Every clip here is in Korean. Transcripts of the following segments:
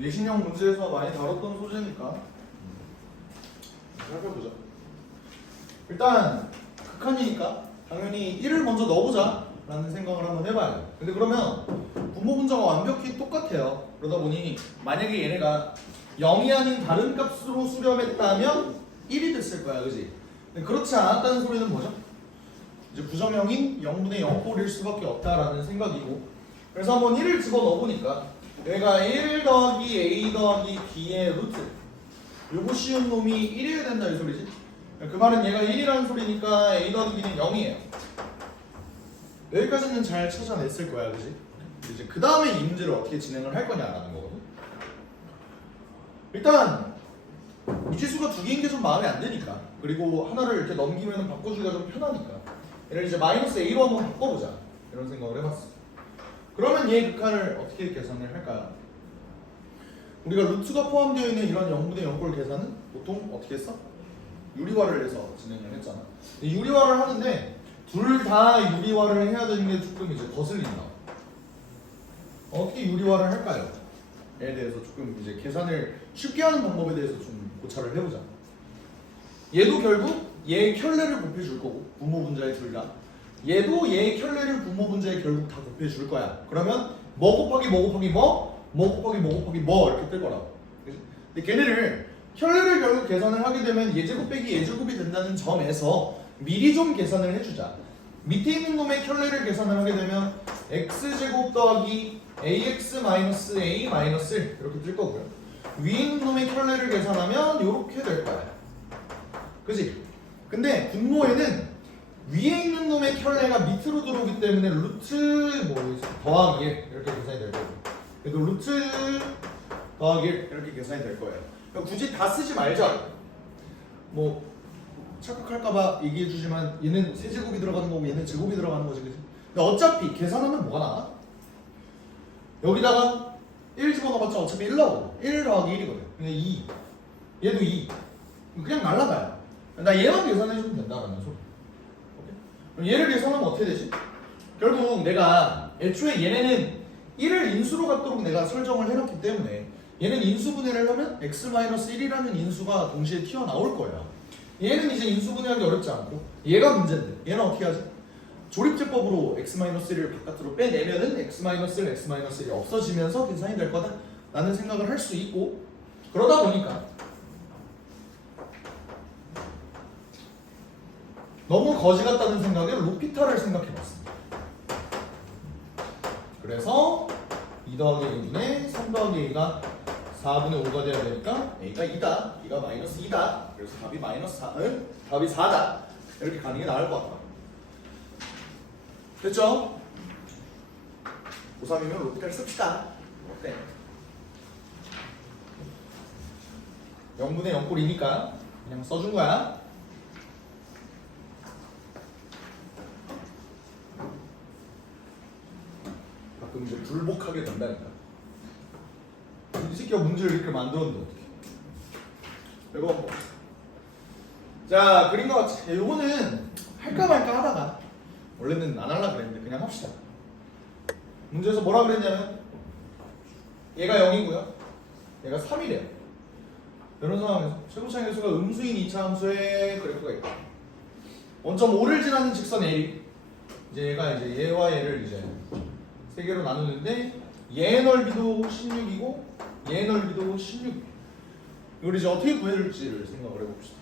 내신형 문제에서 많이 다뤘던 소재니까 살펴보자. 일단 극한이니까 당연히 1을 먼저 넣어보자 라는 생각을 한번 해봐야 돼. 근데 그러면 분모 분자가 완벽히 똑같아요. 그러다 보니 만약에 얘네가 0이 아닌 다른 값으로 수렴했다면 1이 됐을 거야, 그지? 근데 그렇지 않았다는 소리는 뭐죠? 이제 부정형인 0분의 0꼴일 수밖에 없다라는 생각이고, 그래서 한번 1을 집어넣어보니까 얘가 1 더하기 a 더하기 b의 루트, 요거 씌운 놈이 1이어야 된다 이 소리지. 그 말은 얘가 1이라는 소리니까 a 더하기 b는 0이에요. 여기까지는 잘 찾아냈을 거야, 그지? 이제 그 다음에 이 문제를 어떻게 진행을 할 거냐라는 거거든. 일단 미지수가 두 개인 게 좀 마음에 안 드니까, 그리고 하나를 이렇게 넘기면 바꿔주기가 좀 편하니까 얘를 이제 마이너스 a로 한번 바꿔보자 이런 생각을 해봤어. 그러면 얘 극한을 어떻게 계산을 할까요? 우리가 루트가 포함되어 있는 이런 0분의 0꼴 계산은 보통 어떻게 했어? 유리화를 해서 진행을 했잖아. 유리화를 하는데 둘 다 유리화를 해야 되는 게 조금 이제 거슬린다. 어떻게 유리화를 할까요? 에 대해서 조금 이제 계산을 쉽게 하는 방법에 대해서 좀 고찰을 해보자. 얘도 결국 얘의 켤레를 곱해줄 거고, 분모 분자의 둘 다. 얘도 얘의 켤레를 분모 분자에 결국 다 곱해줄 거야. 그러면 뭐 곱하기 뭐 곱하기 뭐 곱하기 뭐 곱하기 뭐 이렇게 뜰 거라고. 근데 걔네를 켤레를 결국 계산을 하게 되면 예제곱 빼기 예제곱이 된다는 점에서 미리 좀 계산을 해주자. 밑에 있는 놈의 켤레를 계산을 하게 되면 x제곱 더하기 ax 마이너스 a 마이너스 1 이렇게 뜰 거고요. 위에 있는 놈의 켤레를 계산하면 이렇게 될 거야. 그지? 근데 분모에는 위에 있는 놈의 켤레가 밑으로 들어오기 때문에 루트 뭐 더하기 1 이렇게 계산이 될 거고, 그래도 루트 더하기 1 이렇게 계산이 될 거예요. 그러니까 굳이 다 쓰지 말자. 뭐 착각할까봐 얘기해주지만 얘는 세제곱이 들어가는 거고 얘는 제곱이 들어가는 거지, 그치? 근데 어차피 계산하면 뭐가 나와? 여기다가 1 집어넣어봤자 어차피 1 나오고 1 더하기 1이거든. 그냥 2. 얘도 2. 그냥 날라가요. 나 얘만 계산해주면 된다라는 소리. 오케이? 그럼 얘를 계산하면 어떻게 되지? 결국 내가 애초에 얘네는 1을 인수로 갖도록 내가 설정을 해놨기 때문에 얘는 인수분해를 하면 x-1이라는 인수가 동시에 튀어나올 거예요. 얘는 이제 인수분해하기 어렵지 않고 얘가 문제인데 얘는 어떻게 하지? 조립제법으로 x-1을 바깥으로 빼내면은 x-1, x-1이 없어지면서 계산이 될 거다 라는 생각을 할 수 있고, 그러다 보니까 너무 거지 같다는 생각에 로피타를 생각해봤습니다. 그래서 2 더하기 1분의 3 더하기 a가 4분의 5가 돼야 되니까 a가 2다, b가 마이너스 2다. 그래서 답이 마이너스 4, 답이 4다. 이렇게 가는 게 나을 것 같다. 됐죠? 고3이면 로피타를 씁시다. 어때? 0분의 0꼴이니까 그냥 써준 거야. 가끔 이제 불복하게 된다니까. 이 새끼가 문제를 이렇게 만들었는데 어떡해. 이거 자, 그린 것 같아. 요거는 할까 말까 하다가 원래는 안 하려고 그랬는데 그냥 합시다. 문제에서 뭐라 그랬냐면 얘가 0이고요 얘가 3이래요. 이런 상황에서 최고차의 개수가 음수인 2차 함수의 그래프가 있다. 원점 5를 지나는 직선 L이 이제 얘가 이제 얘와 얘를 이제 세 개로 나누는데 얘 넓이도 16이고 얘 넓이도 16. 이걸 이제 어떻게 구해줄지를 생각을 해봅시다.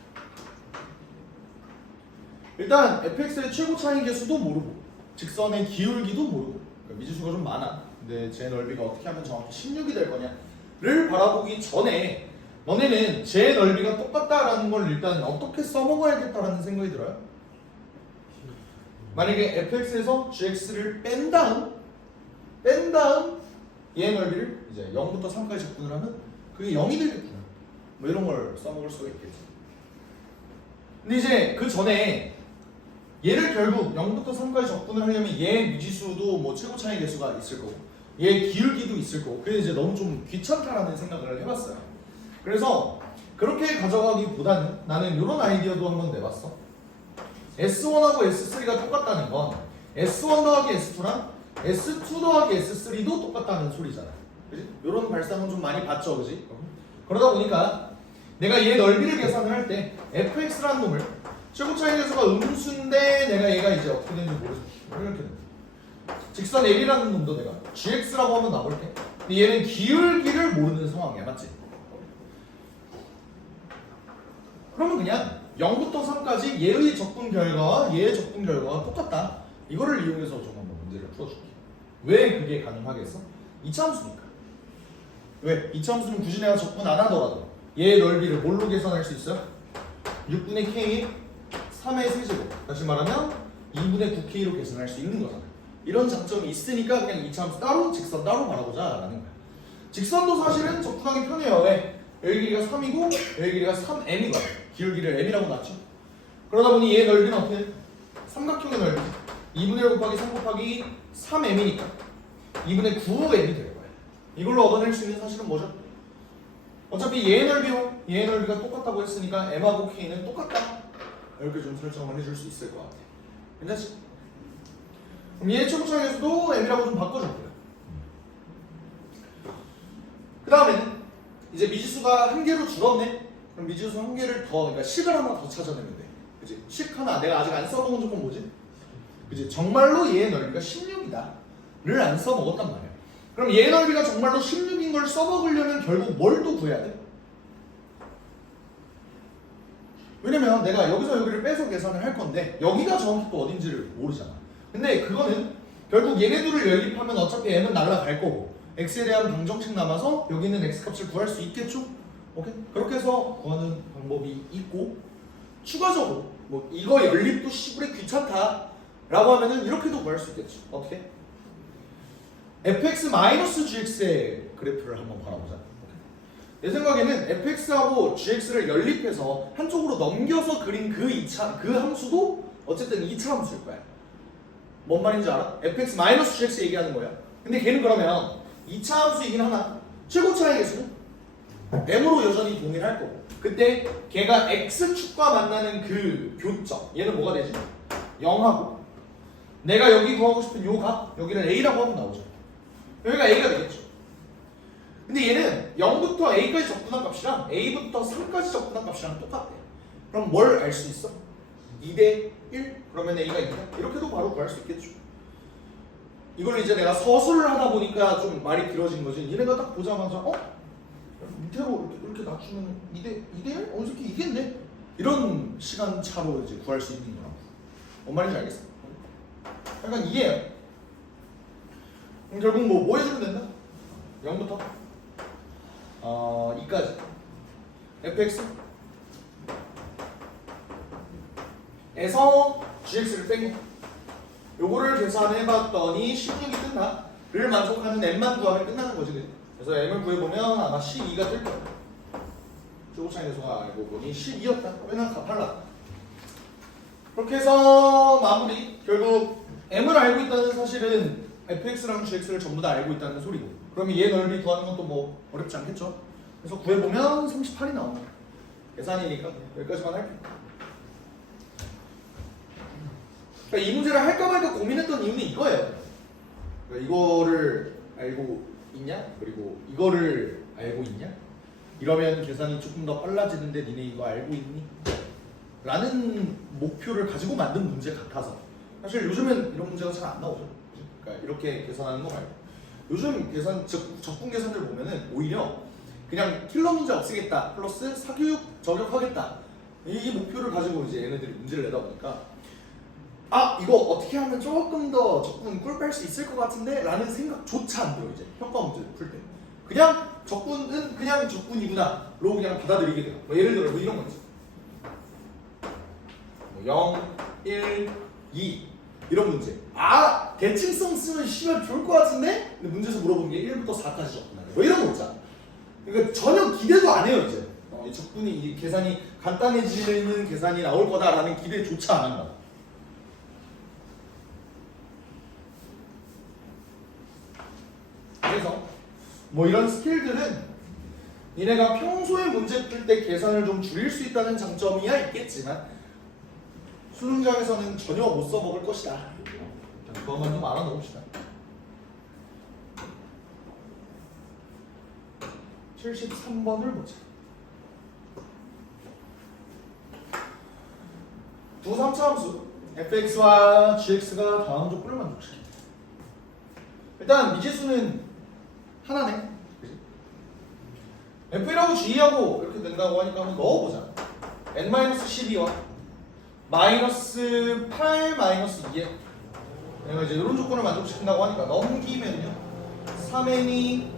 일단 fx의 최고 차이 개수도 모르고 직선의 기울기도 모르고, 그러니까 미지수가 좀 많아. 근데 제 넓이가 어떻게 하면 정확히 16이 될 거냐를 바라보기 전에 너네는 제 넓이가 똑같다라는 걸 일단 어떻게 써먹어야겠다라는 생각이 들어요. 만약에 fx에서 gx를 뺀 다음 얘 넓이를 이제 0부터 3까지 적분을 하면 그게 0이 되겠구나. 뭐 이런 걸 써먹을 수가 있겠지. 근데 이제 그 전에 얘를 결국 0부터 3까지 적분을 하려면 얘 미지수도 뭐 최고 차이 개수가 있을 거고 얘 기울기도 있을 거고, 그게 이제 너무 좀 귀찮다라는 생각을 해봤어요. 그래서 그렇게 가져가기보다는 나는 이런 아이디어도 한번 내봤어. S1하고 S3가 똑같다는 건 S1 더하기 S2랑 S2 더하기 S3도 똑같다는 소리잖아. 그지? 이런 발상은 좀 많이 봤죠, 그지? 그러다 보니까 내가 얘 넓이를 계산을 할 때 fx라는 놈을 최고 차이 계수가 음수인데 내가 얘가 이제 어떻게 되는지 모르겠어. 이렇게 돼. 직선 L이라는 놈도 내가 gx라고 한번 놔볼게. 근데 얘는 기울기를 모르는 상황이야, 맞지? 그러면 그냥 0부터 3까지 얘의 적분 결과와 얘의 적분 결과가 똑같다. 이거를 이용해서 좀 한번 문제를 풀어줄게. 왜 그게 가능하겠어? 이차함수니까. 왜? 이차함수는 굳이 내가 적분 안 하더라도 얘의 넓이를 뭘로 계산할 수 있어요? 6분의 k 3의 세제곱. 다시 말하면 2분의 9k로 계산할 수 있는 거잖아. 이런 장점이 있으니까 그냥 이차함수 따로 직선 따로 말하고자 라는 거야. 직선도 사실은 접근하기 편해요. 왜? 여기 길이가 3이고 여기 길이가 3m이거든. 기울기를 m이라고 놨죠. 그러다 보니 얘 넓이는 어떻게 돼? 삼각형의 넓이 2분의 1 곱하기 3 곱하기 3m이니까 2분의 9m이 될 거야. 이걸로 얻어낼 수 있는 사실은 뭐죠? 어차피 얘의 넓이와 얘의 넓이가 똑같다고 했으니까 m하고 k는 똑같다. 이렇게 좀 설정을 해줄 수 있을 것 같아. 괜찮지? 그럼 얘의 최고차이에서도 m이라고 좀 바꿔줄게요. 그 다음에는 이제 미지수가 한 개로 줄었네. 그럼 미지수 한 개를 더, 그러니까 식을 하나 더 찾아내면 돼. 그치? 식 하나 내가 아직 안 써먹은 조건 뭐지? 그치? 정말로 얘의 넓이가 16이다 를 안 써먹었단 말이야. 그럼 얘의 넓이가 정말로 16인 걸 써먹으려면 결국 뭘 또 구해야 돼? 왜냐면 내가 여기서 여기를 빼서 계산을 할 건데 여기가 정확히 또 어딘지를 모르잖아. 근데 그거는 결국 얘네들을 연립하면 어차피 m은 날라갈 거고 x에 대한 방정식 남아서 여기 있는 x값을 구할 수 있겠죠? 오케이? 그렇게 해서 구하는 방법이 있고 추가적으로 뭐 이거 연립도 시부레 귀찮다 라고 하면은 이렇게도 구할 수 있겠죠. 어떻게? fx-gx의 그래프를 한번 바라보자. 내 생각에는 fx하고 gx를 연립해서 한쪽으로 넘겨서 그린 그 함수도 어쨌든 2차 함수일 거야. 뭔 말인지 알아? fx-gx 얘기하는 거야. 근데 걔는 그러면 2차 함수이긴 하나 최고 차이 계수는 m으로 여전히 동일할 거고 그때 걔가 x축과 만나는 그 교점 얘는 뭐가 되지? 0하고 내가 여기 구하고 싶은 요 값 여기는 a라고 하면 나오죠. 여기가 a가 되겠죠. 근데 얘는 0부터 a까지 접근한 값이랑 a부터 3까지 접근한 값이랑 똑같대. 그럼 뭘 알 수 있어? 2대 1? 그러면 a가 2다? 이렇게도 바로 구할 수 있겠죠. 이걸 이제 내가 서술을 하다 보니까 좀 말이 길어진 거지. 얘네가 딱 보자마자 밑으로 이렇게 낮추면 2대 1? 이렇게 이겠네? 이런 시간차로 이제 구할 수 있는 거라고. 뭔 말인지 알겠어? 약간 이해해요. 그럼 결국 뭐 해주면 된다? 0부터 2까지 fx 에서 gx를 뺀 거 요거를 계산해봤더니 16이 끝나 를 만족하는 m만 구하면 끝나는 거지. 그치? 그래서 m을 구해보면 아마 12가 뜰 거야. 최고차이 계수가 알고 보니 12였다. 왜냐면 갚아라. 그렇게 해서 마무리. 결국 m을 알고 있다는 사실은 fx랑 gx를 전부 다 알고 있다는 소리고 그러면 얘 넓이 구하는 것도 뭐 어렵지 않겠죠? 그래서 구해보면 38이 나온다. 계산이니까 여기까지만 할게. 그러니까 이 문제를 할까 말까 고민했던 이유는 이거예요. 그러니까 이거를 알고 있냐? 그리고 이거를 알고 있냐? 이러면 계산이 조금 더 빨라지는데 니네 이거 알고 있니? 라는 목표를 가지고 만든 문제 같아서 사실 요즘은 이런 문제가 잘 안 나오죠. 그러니까 이렇게 계산하는 거 말고 요즘 계산 적분 계산들 보면은 오히려 그냥 킬러 문제 없애겠다 플러스 사교육 저격하겠다 이 목표를 가지고 이제 얘네들이 문제를 내다 보니까 이거 어떻게 하면 조금 더 적분 꿀 뺄 수 있을 것 같은데 라는 생각조차 안 들어. 이제 평가 문제를 풀 때 그냥 적분은 그냥 적분이구나 로 그냥 받아들이게 돼요. 뭐 예를 들어 뭐 이런 거 있어. 뭐 0, 1, 2 이런 문제. 대칭성 쓰면 시간 좋을 것 같은데? 근데 문제에서 물어보는 게 1부터 4까지 적분하래. 뭐 이런 거 있잖아. 그러니까 전혀 기대도 안 해요 이제. 이 적분이 이 계산이 간단해지는 계산이 나올 거다라는 기대조차 안 한다. 그래서 뭐 이런 스킬들은 니네가 평소에 문제 풀 때 계산을 좀 줄일 수 있다는 장점이야 있겠지만 수능장에서는 전혀 못 써먹을 것이다. 그것만 좀 알아놓읍시다. 73번을 보자. 두 3차 함수 fx와 gx가 다음 조건을 만족시킵니다. 일단 미지수는 하나네. 그치? f라고 g하고 이렇게 된다고 하니까 한번 넣어보자. n-12와 마이너스 8 마이너스 2에 내가 이제 이런 조건을 만족시킨다고 하니까 넘기면요 3n이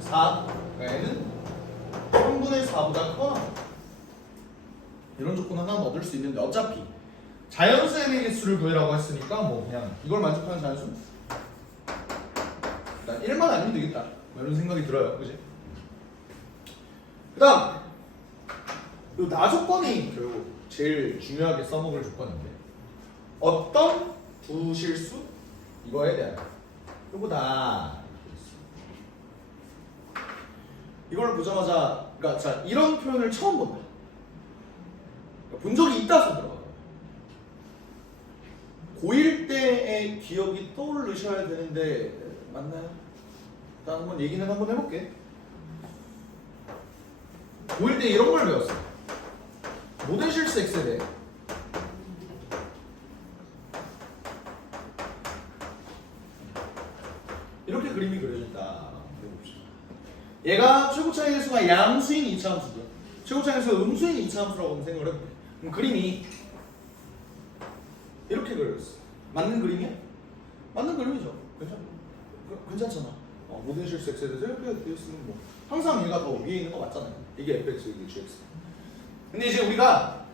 4 n은 3분의 4보다 크거나 이런 조건 하나는 얻을 수 있는데 어차피 자연수 n의 개수를 구해라고 했으니까 뭐 그냥 이걸 만족하는 자연수 일단 1만 아니면 되겠다 뭐 이런 생각이 들어요. 그지? 그 다음 이 나 조건이 결국 제일 중요하게 써먹을 조건인데 어떤 두 실수 이거에 대한 요거다. 이걸 보자마자 그러니까 자 이런 표현을 처음 본다. 본 적이 있다 손들어봐. 고1 때의 기억이 떠오르셔야 되는데 맞나요? 일단 한번 얘기는 한번 해볼게. 고1 때 이런 걸 배웠어. 모든 실수 x에 대해 이렇게 그림이 그려진다. 얘가 최고차의 개수가 양수인 2차 함수죠. 최고차의 개수가 음수인 2차 함수라고 생각을 해볼게. 그럼 그림이 이렇게 그려졌어. 맞는 그림이야? 맞는 그림이죠. 괜찮잖아. 모든 실수 x에 대해서 이렇게 되어 있으면 뭐 항상 얘가 더 위에 있는 거 맞잖아요. 이게 fx, 이게 gx. 근데 이제 우리가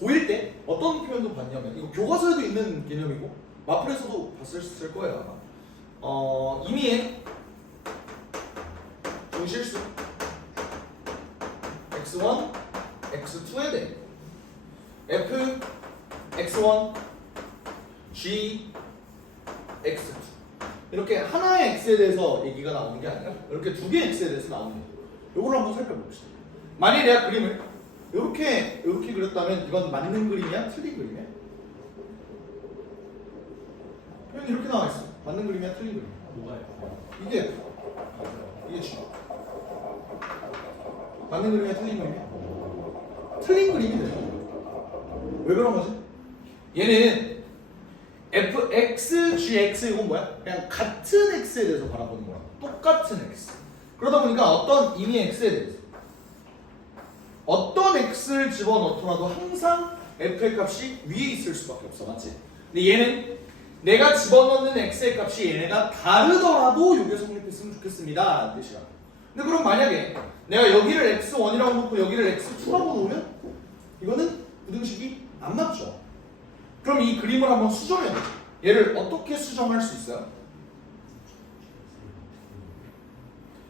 고1 때 어떤 표현도 봤냐면 이거 교과서에도 있는 개념이고 마플에서도 봤을 거예요 아마. 임의의 두 실수 x1, x2에 대해 f, x1, g, x2 이렇게 하나의 x에 대해서 얘기가 나오는 게 아니라 이렇게 두 개의 x에 대해서 나오는 거예요. 이걸 한번 살펴봅시다. 만약에 내가 그림을 이렇게 그렸다면 이건 맞는 그림이야? 틀린 그림이야? 표현이 이렇게 나와 있어. 맞는 그림이야? 틀린 그림이야? 뭐가요? 이게 G. 맞는 그림이야? 틀린 그림이야? 틀린 그림이 되죠. 왜 그런 거지? 얘는 fx, gx 이건 뭐야? 그냥 같은 x에 대해서 바라보는 거야. 똑같은 x. 그러다 보니까 어떤 임의 x에 대해서 어떤 x를 집어넣더라도 항상 f의 값이 위에 있을 수밖에 없어. 맞지? 근데 얘는 내가 집어넣는 x의 값이 얘네가 다르더라도 이게 성립했으면 좋겠습니다. 뜻이야. 근데 그럼 만약에 내가 여기를 x1이라고 놓고 여기를 x2라고 놓으면 이거는 부등식이 안 맞죠. 그럼 이 그림을 한번 수정해야 돼. 얘를 어떻게 수정할 수 있어요?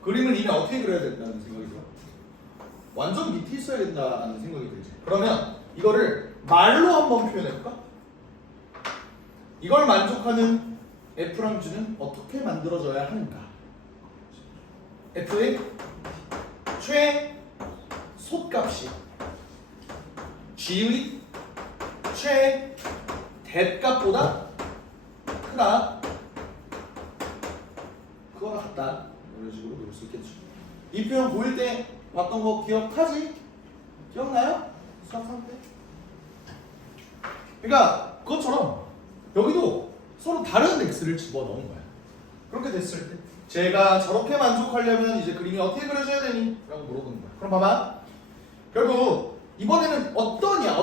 그림을 이미 어떻게 그려야 된다는 생각이 들어? 완전 밑에 있어야 된다는 생각이 들지. 그러면 이거를 말로 한번 표현해볼까? 이걸 만족하는 F랑 G는 어떻게 만들어져야 하는가? F의 최소값이 G의 최대값보다 크다. 그거랑 같다. 이런 식으로 그릴 수 있겠죠. 이 표현 보일 때 봤던 거 기억하지? 기억나요? 수학 3때? 그러니까 그것처럼 여기도 서로 다른 x를 집어넣은 거야. 그렇게 됐을 때 제가 저렇게 만족하려면 이제 그림이 어떻게 그려져야 되니? 라고 물어보는 거야. 그럼 봐봐. 결국 이번에는 어떠냐?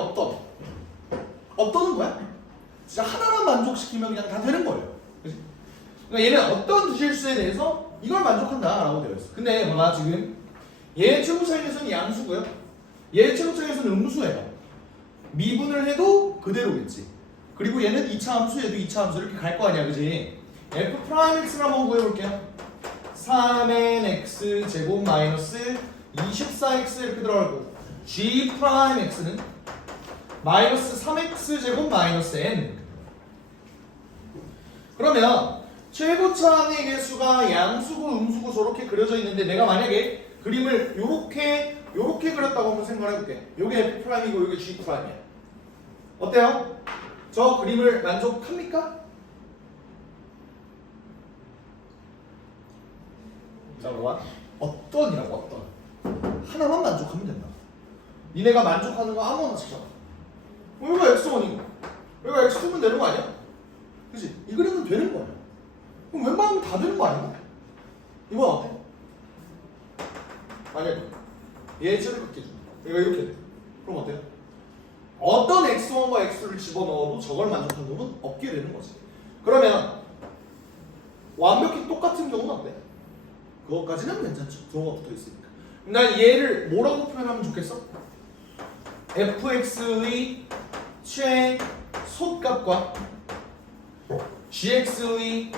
어떠는 거야? 진짜 하나만 만족시키면 그냥 다 되는 거예요. 그치? 그러니까 얘는 어떤 실수에 대해서 이걸 만족한다 라고 되어 있어. 근데 봐봐 지금 얘의 최고차이에서는 양수고요. 얘의 최고차이에서는 음수예요. 미분을 해도 그대로겠지. 그리고 얘는 2차 함수, 얘도 2차 함수 이렇게 갈 거 아니야, 그지? f'x를 한번 구해볼게요. 3nx 제곱 마이너스 24x 이렇게 들어가고 g'x는 마이너스 3x 제곱 마이너스 n. 그러면 최고차의 개수가 양수고 음수고 저렇게 그려져 있는데 내가 만약에 그림을 요렇게 그렸다고 한번 생각을 해볼게. 요게 F'이고 요게 G'이야. 어때요? 저 그림을 만족합니까? 자, 봐봐. 어떤이라고 어떤. 하나만 만족하면 된다. 니네가 만족하는 거 아무거나 찾아봐. 여기가 x1이고 여기가 x2면 되는 거 아니야? 그치? 이 그림은 되는 거야. 그럼 웬만하면 다 되는 거 아니야? 이건 어때? 만약에 얘 최대값 기준 얘가 이렇게 돼. 그럼 어때요? 어떤 x1과 x2를 집어넣어도 저걸 만족하는 놈은 없게 되는 거지. 그러면 완벽히 똑같은 경우는 어때? 그것까지는 괜찮죠. 부호가 붙어 있으니까. 난 얘를 뭐라고 표현하면 좋겠어? fx의 최소값과 gx의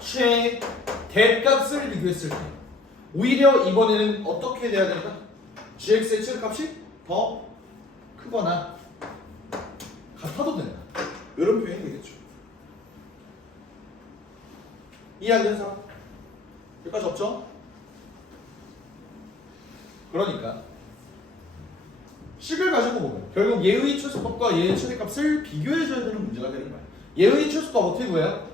최대값을 비교했을 때 오히려 이번에는 어떻게 돼야 된다? gx의 최대값이 더 크거나 같아도 된다. 이런 표현이 되겠죠. 이해 안 되는 사람? 여기까지 없죠? 그러니까 식을 가지고 보면 결국 얘의 최소값과 얘의 최대값을 비교해줘야 되는 문제가 되는 거야. 얘의 최소값 어떻게 구해요?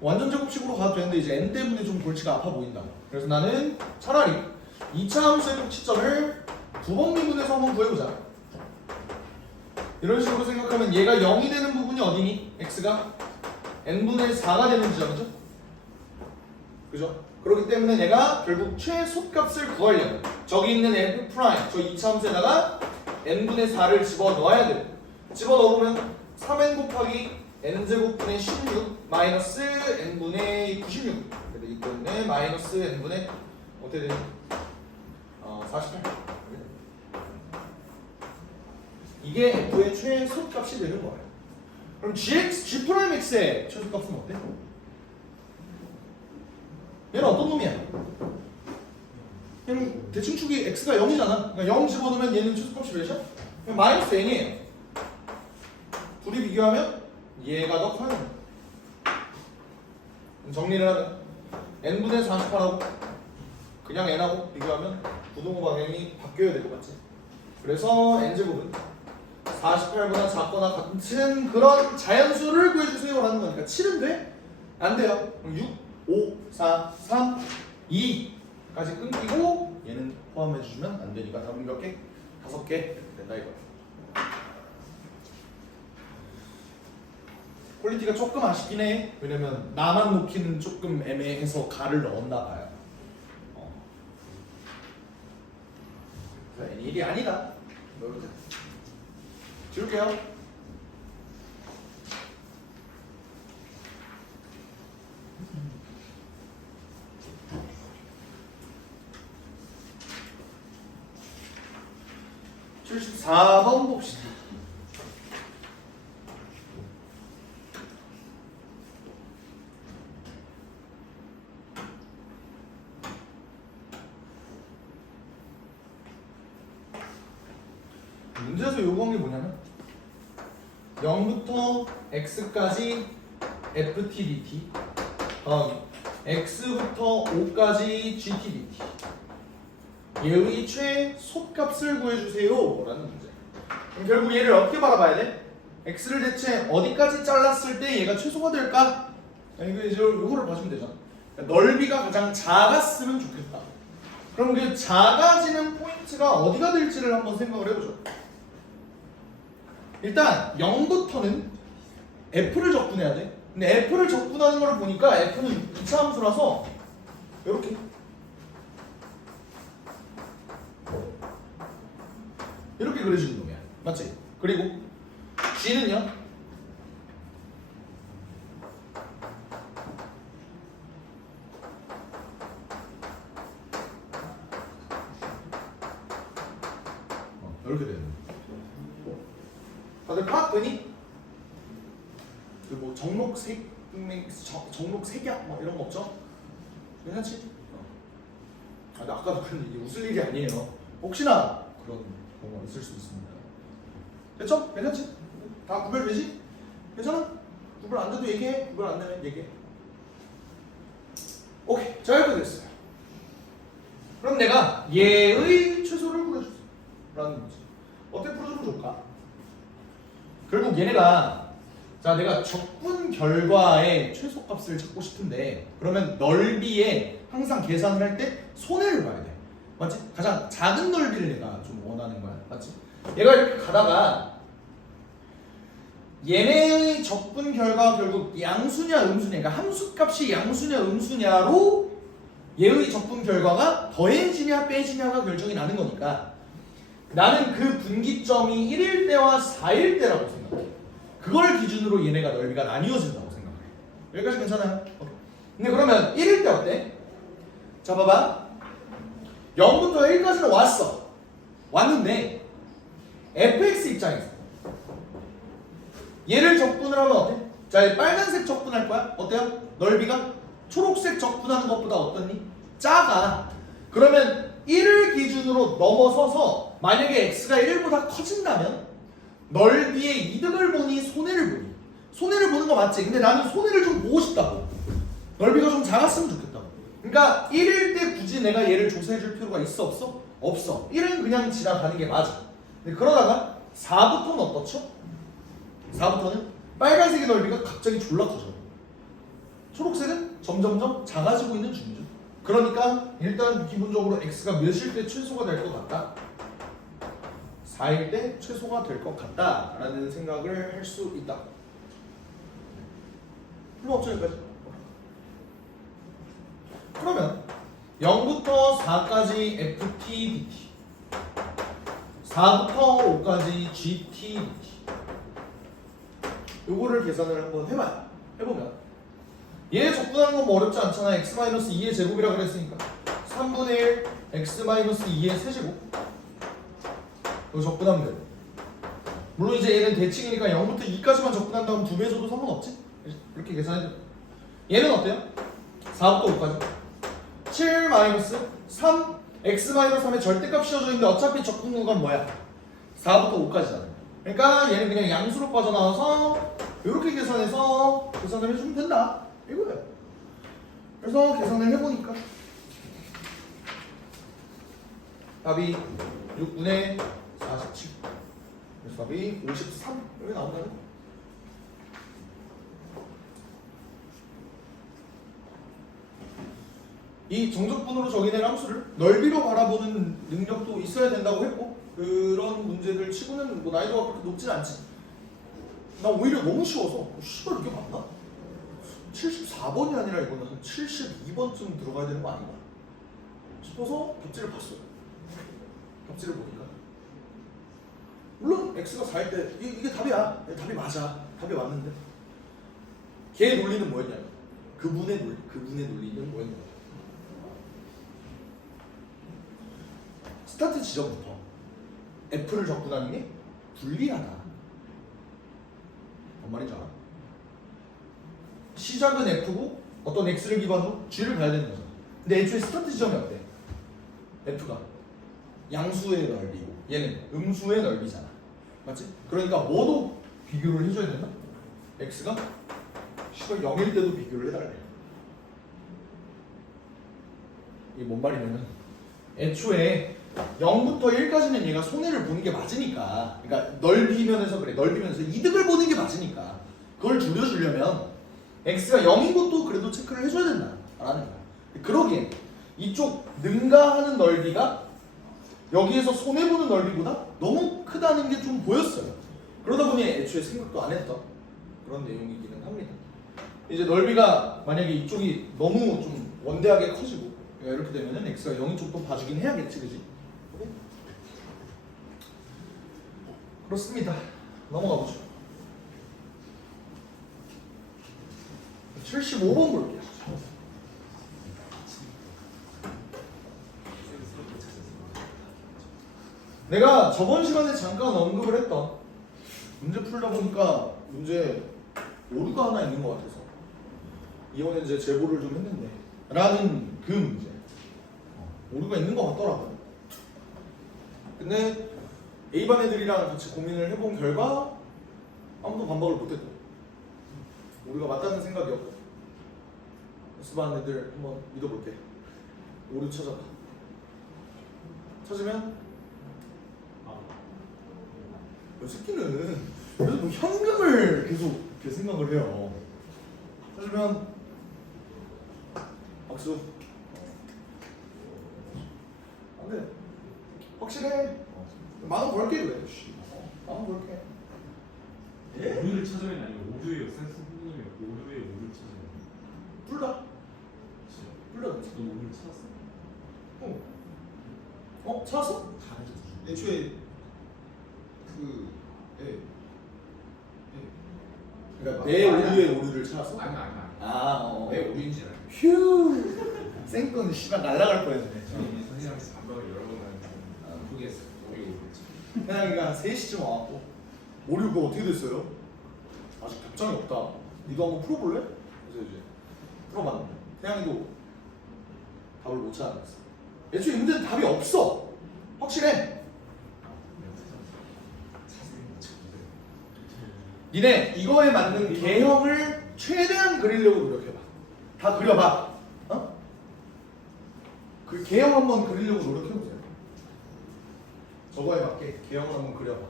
완전 제곱식으로 가도 되는데 이제 n 때문에 좀 골치가 아파 보인다. 그래서 나는 차라리 2차 함수의 꼭지점을 9번 미분해서 한번 구해보자. 이런 식으로 생각하면 얘가 0이 되는 부분이 어디니? x가 n분의 4가 되는 지점이죠? 그죠? 그렇기 때문에 얘가 결국 최소값을 구하려면 저기 있는 f 프라임 저 2차 함수에다가 n분의 4를 집어넣어야 돼요. 집어넣으면 3n 곱하기 n제곱분의 16 마이너스 n분의 96 그래서 이 때문에 마이너스 n분의 어떻게 되니? 48 이게 f의 최소값이 되는 거예요. 그럼 g 프라임 x의 최소값은 어때? 얘는 어떤 놈이야? 얘는 대칭축이 x가 0이잖아. 그러니까 0 집어넣으면 얘는 최소값이 몇이야? 마이너스 n이에요. 둘이 비교하면 얘가 더 커요. 정리를 하면 n분의 48하고 그냥 n하고 비교하면 부동호 방향이 바뀌어야 될 것 같지. 그래서 n제곱은 48보다 작거나 같은 그런 자연수를 구해주세요 라는 거니까 7은 돼? 안 돼요. 그럼 6 5, 4, 3, 2까지 끊기고 얘는 포함해주시면 안 되니까 답은 몇 개? 5개 된다 이거야. 퀄리티가 조금 아쉽긴 해. 왜냐면 나만 놓기는 조금 애매해서 가를 넣었나 봐요. 그래서 일이 아니다. 이렇게 지울게요. 자, 4번 봅시다. 문제에서 요구한 게 뭐냐면 0부터 x까지 ftdt x부터 5까지 gtdt 얘의 최소값을 구해주세요 라는 문제. 그럼 결국 얘를 어떻게 바라봐야 돼? x를 대체 어디까지 잘랐을 때 얘가 최소가 될까? 이거 이제 요거를 봐주면 되잖아. 넓이가 가장 작았으면 좋겠다. 그럼 그 작아지는 포인트가 어디가 될지를 한번 생각을 해보죠. 일단 0부터는 f를 적분해야 돼. 근데 f를 적분하는 걸 보니까 f는 2차 함수라서 이렇게 그려주는 놈이야. 맞지? 그리고 g는요? 이렇게 되는 거야. 다들 파악되니? 그 뭐 정록색약 뭐 이런 거 없죠? 괜찮지? 근데 아까도 그랬는데 이게 웃을 일이 아니에요. 혹시나 그런 경우가 있을 수 있습니다. 됐죠? 괜찮지? 다 구별되지? 괜찮아? 구별 안 돼도 얘기해. 구별 안 되면 얘기해. 오케이. 자, 여기까지 됐어요. 그럼 내가 얘의 최소를 구해주세요 라는 거지. 어떻게 풀어주면 좋을까? 결국 얘네가 자, 내가 적분 결과의 최소값을 찾고 싶은데 그러면 넓이에 항상 계산을 할 때 손해를 봐야 돼. 맞지? 가장 작은 넓이를 내가 좀 원하는 거야. 맞지? 얘가 이렇게 가다가 얘네의 적분 결과가 결국 양수냐 음수냐, 그러니까 함수값이 양수냐 음수냐로 얘의 적분 결과가 더해지냐 빼지냐가 결정이 나는 거니까 나는 그 분기점이 1일 때와 4일 때라고 생각해. 그걸 기준으로 얘네가 넓이가 나뉘어진다고 생각해. 여기까지 괜찮아요? 오케이. 근데 그러면 1일 때 어때? 자, 봐봐. 0부터 1까지는 왔어. 왔는데 fx 입장에서 얘를 적분을 하면 어때? 자, 빨간색 적분할 거야. 어때요? 넓이가 초록색 적분하는 것보다 어떻니? 작아. 그러면 1을 기준으로 넘어서서 만약에 x가 1보다 커진다면 넓이의 이득을 보니 손해를 보니? 손해를 보는 거 맞지? 근데 나는 손해를 좀 보고 싶다고. 넓이가 좀 작았으면 좋겠다고. 그러니까 1일 때 굳이 내가 얘를 조사해 줄 필요가 있어 없어? 없어. 1은 그냥 지나가는 게 맞아. 근데 그러다가 4부터는 어떻죠? 4부터는 빨간색의 넓이가 갑자기 졸라 커져. 초록색은 점점점 작아지고 있는 중이죠. 그러니까 일단 기본적으로 x가 몇일 때 최소가 될 것 같다? 4일 때 최소가 될 것 같다 라는 생각을 할 수 있다. 풀로 없죠 여기까지? 그러면 0부터 4까지 ft dt 4부터 5까지 gt dt 요거를 계산을 한번 해봐요. 해보면 얘 적분하는 건 뭐 어렵지 않잖아. x-2의 제곱이라 그랬으니까 3분의 1 x-2의 세제곱 이거 적분하면 돼요. 물론 이제 얘는 대칭이니까 0부터 2까지만 적분한다면 2배 줘도 상관없지? 이렇게 계산해줘. 얘는 어때요? 4부터 5까지 7-3 x-3의 절대값 씌워져 있는데 어차피 적분구간 뭐야? 4부터 5까지잖아. 그러니까 얘는 그냥 양수로 빠져나와서 이렇게 계산해서 계산을 해주면 된다 이거예요. 그래서 계산을 해보니까 답이 6분의 47 그래서 답이 53 여기 나온다는 거. 이 정적분으로 정의된 함수를 넓이로 바라보는 능력도 있어야 된다고 했고 그런 문제들 치고는 뭐 난이도가 그렇게 높진 않지. 나 오히려 너무 쉬워서 씨발 이렇게 맞나? 74번이 아니라 이거는 한 72번쯤 들어가야 되는 거 아닌가 싶어서 답지를 봤어요. 답지를 보니까 물론 x가 4일 때 이게 답이야. 답이 맞아. 답이 맞는데 걔의 논리는 뭐였냐면 그분의 논리는 뭐였냐면 스타트 지점부터 f를 적분하는 게 불리하다. 뭔 말인지 알아? 시작은 f고 어떤 x를 기반으로 g를 가야 되는 거잖아. 근데 애초에 스타트 지점이 어때? f가 양수의 넓이고 얘는 음수의 넓이잖아. 맞지? 그러니까 뭐도 비교를 해줘야 된다? x가 0일 때도 비교를 해달래. 이게 뭔 말이냐면 애초에 0부터 1까지는 얘가 손해를 보는 게 맞으니까, 그러니까 넓이면에서 그래, 넓이면에서 이득을 보는 게 맞으니까 그걸 줄여주려면 x가 0인 것도 그래도 체크를 해줘야 된다라는 거야. 그러기에 이쪽 능가하는 넓이가 여기에서 손해보는 넓이보다 너무 크다는 게 좀 보였어요. 그러다 보니 애초에 생각도 안 했던 그런 내용이기는 합니다. 이제 넓이가 만약에 이쪽이 너무 좀 원대하게 커지고 이렇게 되면은 x가 0인 쪽도 봐주긴 해야겠지, 그지? 그렇습니다. 넘어가 보죠. 75번 볼게요. 내가 저번 시간에 잠깐 언급을 했던 문제 풀다 보니까 문제 오류가 하나 있는 것 같아서 이번에 이제 제보를 좀 했는데 라는 그 문제 오류가 있는 것 같더라고요. 근데 A반 애들이랑 같이 고민을 해본 결과 아무도 반박을 못했고 우리가 맞다는 생각이었고 S반 애들 한번 믿어볼게. 오류 찾아봐. 찾으면 이 새끼는 그래도 뭐 현금을 계속 이렇게 생각을 해요. 하지만 박수. 안돼. 확실해. 만원 벌게 그래. 만원 벌게. 예? 오류를 찾아내는 아니고 오류의 선생님이 오류의 오류를 찾아내는. 둘 다. 진짜. 둘 다. 너 오류를 찾았어? 찾았어? 다 해줬어. 애초에 그러니까 내 오류의 오류를 찾았어? 아니. 내 오류인지 알아. 휴. 생건 씨발 날라갈 뻔했네. 선생님한테 반박을 여러 번 하는데 포기했어. 오류를 찾. 태양이가 한 3시쯤 와갖고 오류 그거 어떻게 됐어요? 아직 답장이 없다. 니도 한번 풀어볼래? 그래서 이제 풀어봤는데 태양이도 답을 못 찾아냈어. 애초에 이 문제는 답이 없어. 확실해. 니네 이거에 맞는 개형을 최대한 그리려고 노력해봐. 다 그려봐. 어? 그 개형 한번 그리려고 노력해보세요. 저거에 맞게 개형을 한번 그려봐.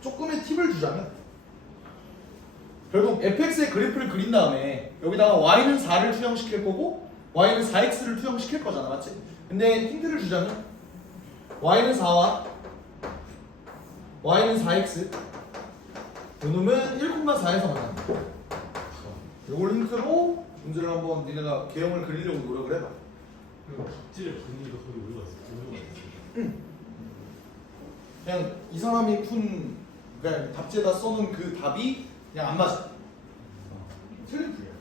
조금의 팁을 주자면 결국 fx의 그래프를 그린 다음에 여기다가 y는 4를 투영시킬 거고 y는 4x를 투영시킬 거잖아, 맞지? 근데 힌트를 주자면 y는 4와 y는 4x 요놈은 1,4에서 만납니다. 요걸 힌트로 문제를 한번 니네가 개형을 그리려고 노력을 해봐. 박지를 그리니까 거기 오류가 있어. 그냥 이 사람이 푼 그냥 답지에다 써놓은 그 답이 그냥 안 맞아. 틀린 풀이야.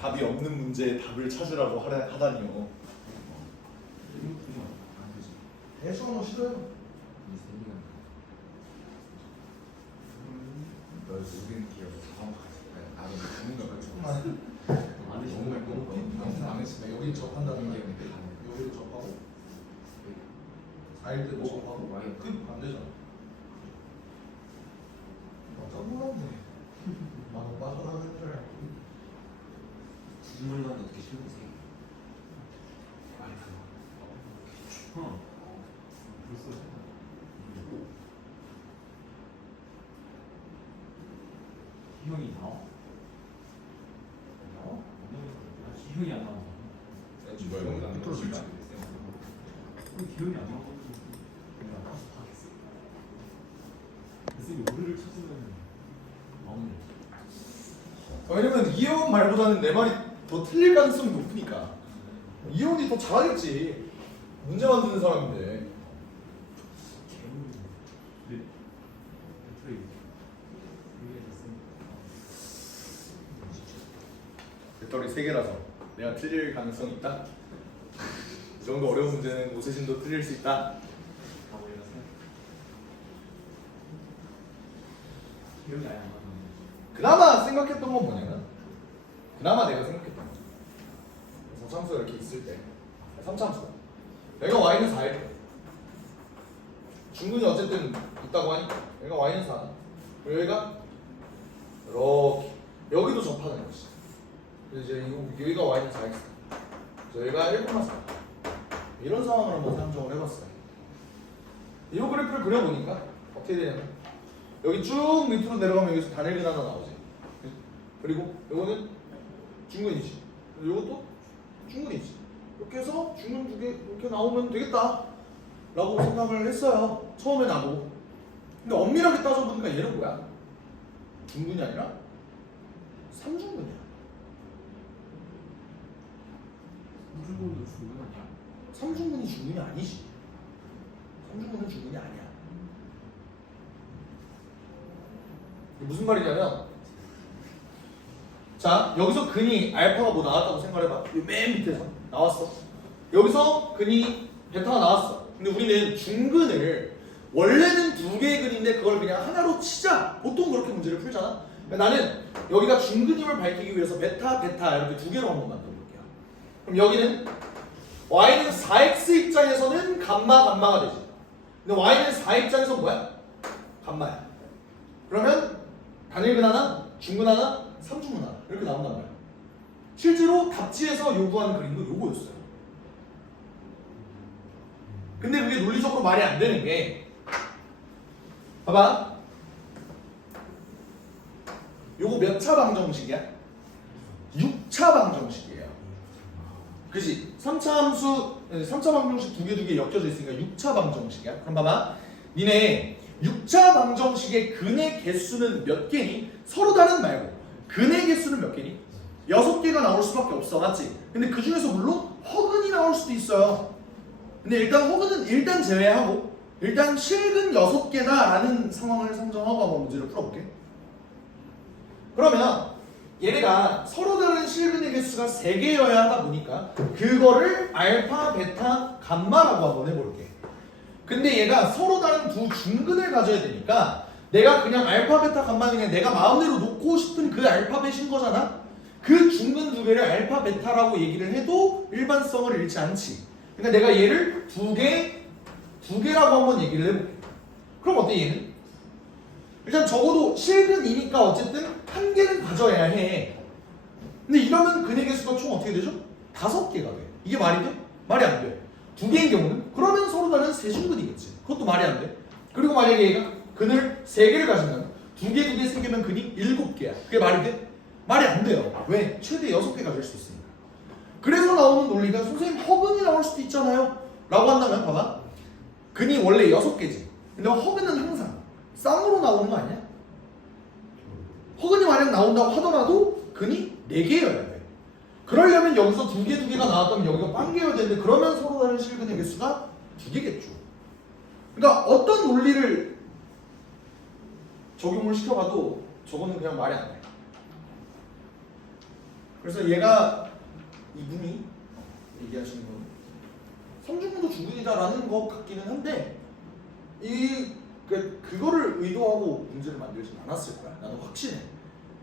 답이 없는 문제에 답을 찾으라고 하다니요. 대수는 싫어요. 너 모든 기억 다 나는 전문가가 조금만 너무 망했어. 여기 접한다는 게 여기를 접하고 4일 때도 접하고 끝안 되잖아. 짜증나네. 만원 빠져나가는 줄 알고. 구분만 어떻게 실무세? 벌써. 희형이 나와? 희형이 안 나와. 주말에 나는 밑으로 실수 밀자. 안 됐어요. 기억이 안 나고 내가 알아서 다 했어. 선생님이 오류를 찾으면 마음이 왜냐면 이혜원 말보다는 내 말이 더 틀릴 가능성이 높으니까. 이혜원이 더 잘하겠지. 문제 만드는 사람인데. 근데 애초에 배터리 3개라서 내가 틀릴 가능성이 있다. 이 정도 어려운 문제는 오세진도 틀릴 수 있다. 다 올려서 기억이 아예 안 나는. 그나마 생각했던 건 뭐냐면 그나마 내가 생각했던 건 4참수가 이렇게 있을 때 3참수가 얘가 y는 4일 중근이 어쨌든 있다고 하니까 얘가 y는 4 그리고 얘가 이렇게 여기도 접하는 것이 그래서 이제 여기가 y는 4x 그래서 얘가 1,4 이런 상황을 한번 상정을 해봤어요. 이 그래프를 그려보니까 어떻게 되냐면 여기 쭉 밑으로 내려가면 여기서 단일근 하나 나오지. 그리고 요거는 중근이지. 그리고 요것도 중근이지. 이렇게 해서 중근 두 개 이렇게 나오면 되겠다 라고 생각을 했어요. 처음에 나보고. 근데 엄밀하게 따져보니까 얘는 뭐야? 중근이 아니라 3중근이야. 무조건도 중근 아니야? 3중근이 중근이 아니지. 3중근은 중근이 아니야. 무슨 말이냐면 자 여기서 근이 알파가 뭐 나왔다고 생각해봐. 맨 밑에서 나왔어. 여기서 근이 베타가 나왔어. 근데 우리는 중근을 원래는 두 개의 근인데 그걸 그냥 하나로 치자. 보통 그렇게 문제를 풀잖아. 그러니까 나는 여기가 중근임을 밝히기 위해서 베타, 베타 이렇게 두 개로 한번 만들어 볼게요. 그럼 여기는 y는 4x 입장에서는 감마가 되지. 근데 y는 4 입장에서 뭐야? 감마야. 그러면 단일근 하나, 중근 하나, 삼중근 하나 이렇게 나온단 말이야. 실제로 답지에서 요구하는 그림도 요거였어요. 근데 그게 논리적으로 말이 안 되는 게 봐봐. 요거 몇 차 방정식이야? 6차 방정식이에요. 그지? 3차 함수, 3차 방정식 두 개 엮여져 있으니까 6차 방정식이야. 그럼 봐봐. 니네 6차 방정식의 근의 개수는 몇 개니? 서로 다른 말고 근의 개수는 몇 개니? 6개가 나올 수밖에 없어. 맞지? 근데 그 중에서 물론 허근이 나올 수도 있어요. 근데 일단 허근은 일단 제외하고 일단 실근 6개다 라는 상황을 상정하고 한번 문제를 풀어볼게. 그러면 얘네가 서로 다른 실근의 개수가 3개여야 하다 보니까 그거를 알파, 베타, 감마라고 한번 해볼게. 근데 얘가 서로 다른 두 중근을 가져야 되니까 내가 그냥 알파, 베타, 감마 그냥 내가 마음대로 놓고 싶은 그 알파벳인 거잖아. 그 중근 두 개를 알파, 베타라고 얘기를 해도 일반성을 잃지 않지. 그러니까 내가 얘를 두 개라고 한번 얘기를 해볼게. 그럼 어때 얘는? 일단 적어도 실근이니까 어쨌든 한 개는 가져야 해. 근데 이러면 근의 개수가 총 어떻게 되죠? 5개가 돼. 이게 말이 돼? 말이 안 돼. 두 개인 경우는? 그러면 서로 다른 세중근이겠지. 그것도 말이 안 돼. 그리고 만약에 얘가 근을 3개를 가진다면 2개, 3개면 근이 7개야. 그게 말이 돼? 말이 안 돼요. 왜? 최대 6개 가질 수 있으니까. 그래서 나오는 논리가 선생님 허근이 나올 수도 있잖아요 라고 한다면 봐봐. 근이 원래 6개지. 근데 허근은 항상 쌍으로 나오는 거 아니야? 허근이 만약 나온다고 하더라도 근이 4개여야 돼. 그러려면 여기서 2개가 나왔다면 여기가 빵개여야 되는데 그러면 서로 다른 실근의 개수가 2개겠죠. 그러니까 어떤 논리를 적용을 시켜봐도 저거는 그냥 말이 안 돼. 그래서 얘가 이분이 얘기하시는 건 성중근도 중근이다라는 것 같기는 한데 그거를 의도하고 문제를 만들진 않았을 거야. 나는 확신해.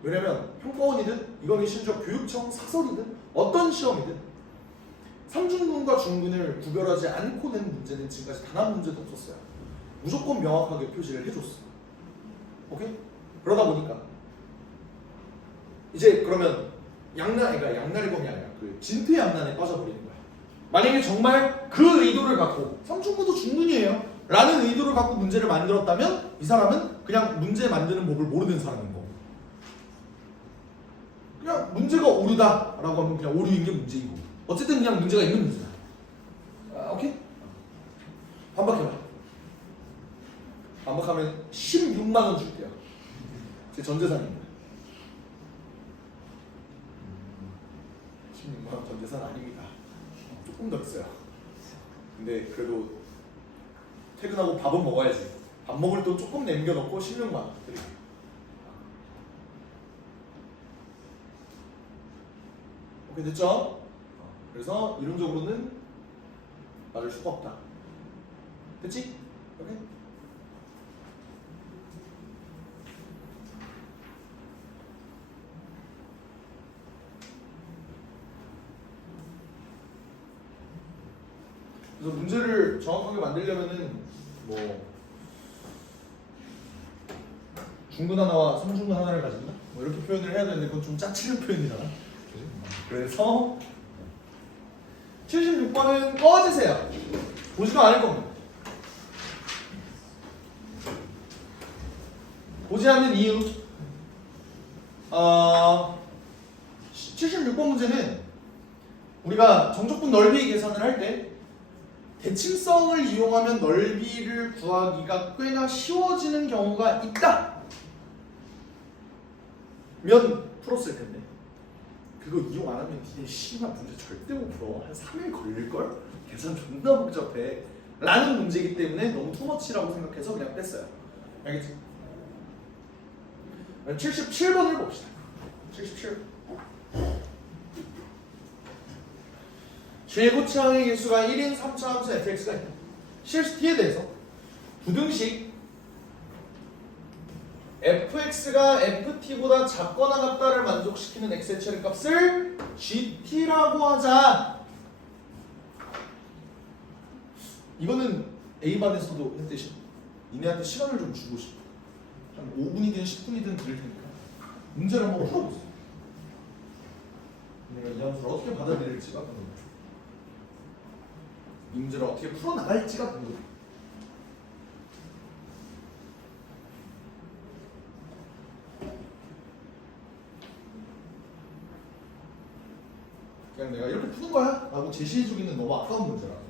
왜냐면 평가원이든 이거는 심지어 교육청 사설이든 어떤 시험이든 삼중근과 중근을 구별하지 않고 낸 문제는 지금까지 단 한 문제도 없었어요. 무조건 명확하게 표시를 해줬어. 오케이? 그러다 보니까 이제 그러면 그러니까 양날검이 아니라 그 진퇴양난에 빠져버리는 거야. 만약에 정말 그 의도를 갖고 삼중근도 중근이에요 라는 의도를 갖고 문제를 만들었다면 이 사람은 그냥 문제 만드는 법을 모르는 사람인 거고, 그냥 문제가 오류다 라고 하면 그냥 오류인 게 문제인 거고, 어쨌든 그냥 문제가 있는 문제야. 오케이? 반박해봐. 반박하면 16만 원 줄게요. 제 전재산입니다. 16만 원 전재산 아닙니다. 조금 더 있어요. 근데 그래도 퇴근하고 밥은 먹어야지. 밥 먹을 돈 조금 남겨놓고 16만 원 드릴게요. 오케이, 됐죠? 그래서 이론적으로는 맞을 수가 없다. 됐지? 오케이? 그래서 문제를 정확하게 만들려면은 뭐 중근 하나와 삼중근 하나를 가진다? 뭐 이렇게 표현을 해야 되는데 그건 좀 짜치는 표현이잖아. 그래서 76번은 꺼주세요. 보지도 않을 겁니다. 보지 않는 이유. 76번 문제는 우리가 정적분 넓이 계산을 할 때 대칭성을 이용하면 넓이를 구하기가 꽤나 쉬워지는 경우가 있다 면 풀었을 텐데, 그거 이용 안 하면 니네 씨발 문제 절대 못 풀어. 한 3일 걸릴걸? 계산 존나 복잡해 라는 문제이기 때문에 너무 투머치라고 생각해서 그냥 뺐어요. 알겠지? 77번을 봅시다. 77. 최고치항의 개수가 1인 3차 함수 fx가 있다. 실수 t에 대해서 부등식 fx가 ft보다 작거나 같다를 만족시키는 x의 최대값을 gt라고 하자. 이거는 A반에서도 했듯이 니네한테 시간을 좀 주고 싶어. 한 5분이든 10분이든 드릴 테니까 문제를 한번 풀어보세요. 내가 이 함수를 어떻게 받아들일지가 궁금해. 이 문제를 어떻게 풀어나갈지가 궁금해. 그냥 내가 이렇게 푸는 거야? 라고 제시해주기는 너무 아까운 문제라.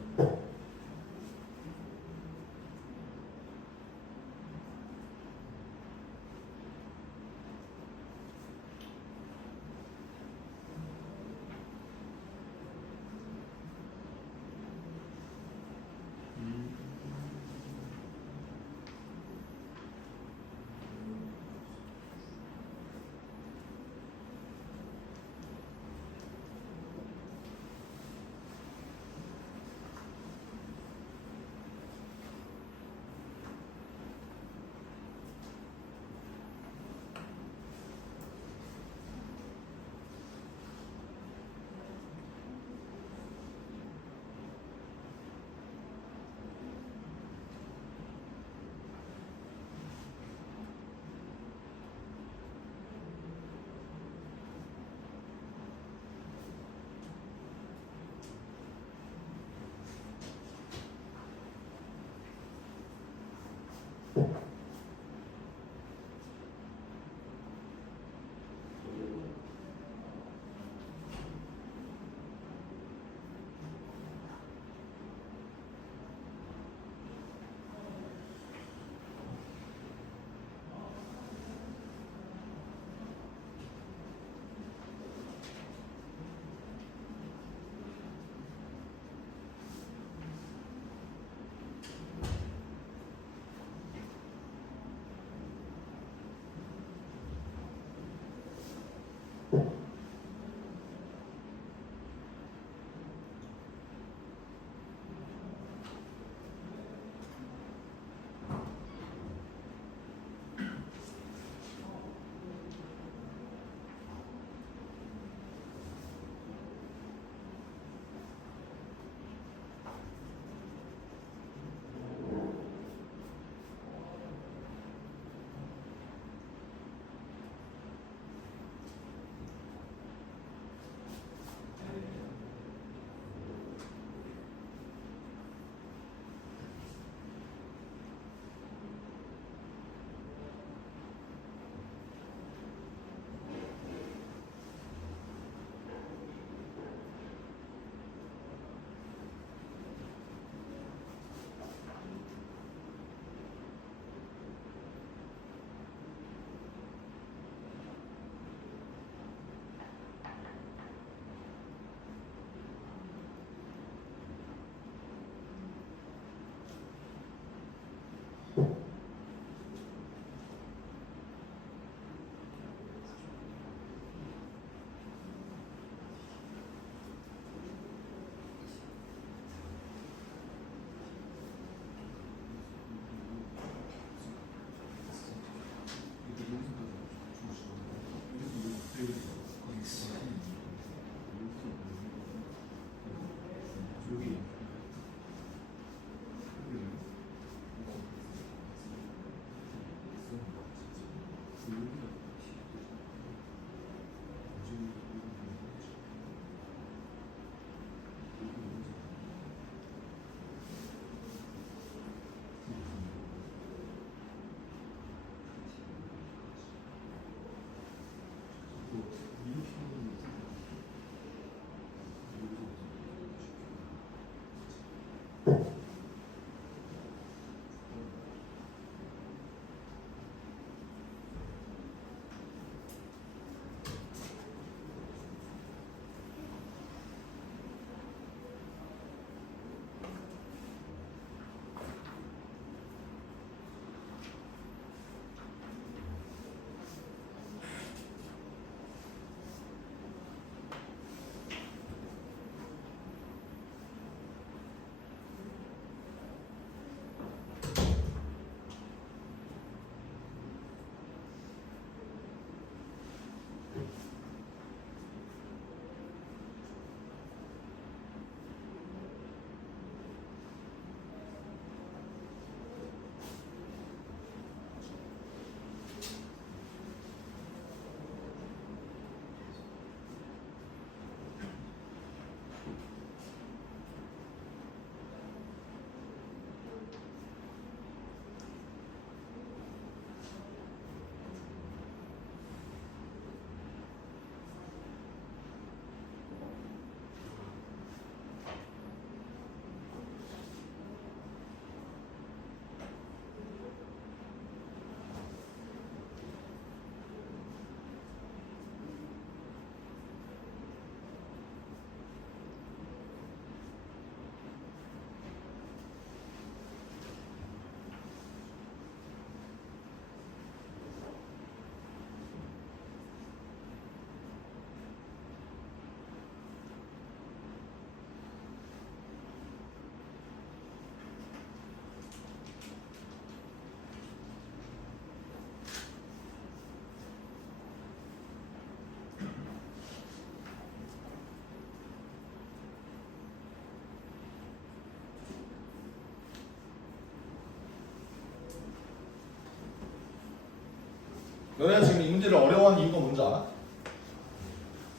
너네가 지금 이 문제를 어려워하는 이유가 뭔지 알아?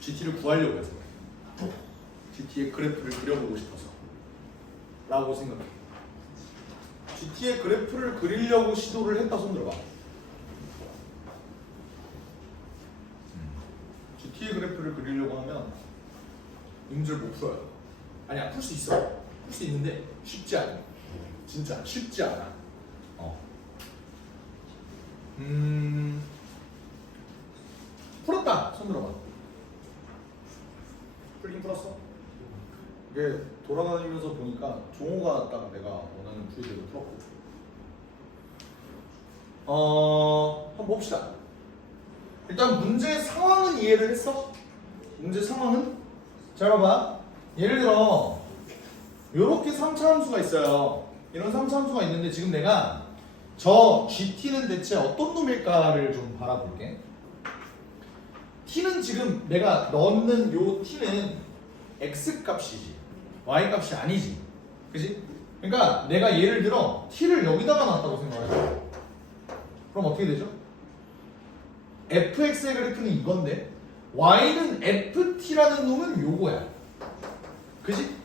GT를 구하려고 해서 GT의 그래프를 그려보고 싶어서 라고 생각해. GT의 그래프를 그리려고 시도를 했다 손 들어봐. GT의 그래프를 그리려고 하면 이 문제를 못 풀어요. 아니야, 풀 수 있어. 풀 수 있는데 쉽지 않아. 진짜 쉽지 않아. 풀었다. 손 들어봐. 풀긴 풀었어. 이게 돌아다니면서 보니까 종호가 딱 내가 원하는 풀이대로 풀었고. 한번 봅시다. 일단 문제 상황은 이해를 했어? 문제 상황은? 잘 봐봐. 예를 들어 요렇게 3차 함수가 있어요. 이런 3차 함수가 있는데 지금 내가 저 GT는 대체 어떤 놈일까를 좀 바라볼게. T는 지금 내가 넣는 요 T는 X 값이지 Y 값이 아니지. 그지? 그러니까 내가 예를 들어 T를 여기다가 놨다고 생각해. 그럼 어떻게 되죠? fx의 그래프는 이건데 y는 ft라는 놈은 요거야. 그지?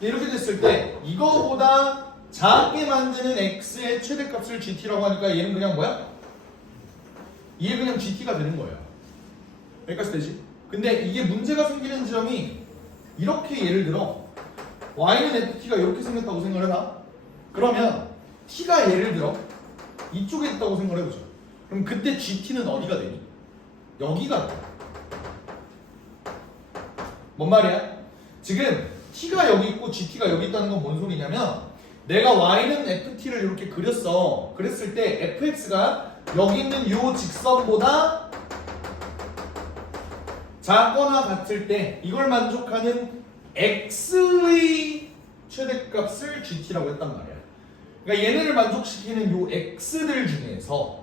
이렇게 됐을 때 이거보다 작게 만드는 x의 최대값을 gt라고 하니까 얘는 그냥 뭐야? 얘 그냥 gt가 되는 거예요. 여기까지 되지? 근데 이게 문제가 생기는 지점이 이렇게 예를 들어 y는 ft가 이렇게 생겼다고 생각해봐. 그러면 t가 예를 들어 이쪽에 있다고 생각해보자. 그럼 그때 GT는 어디가 되니? 여기가 돼. 뭔 말이야? 지금 T가 여기 있고 GT가 여기 있다는 건 뭔 소리냐면 내가 Y는 FT를 이렇게 그렸어. 그랬을 때 FX가 여기 있는 요 직선보다 작거나 같을 때 이걸 만족하는 X의 최대값을 GT라고 했단 말이야. 그러니까 얘네를 만족시키는 요 X들 중에서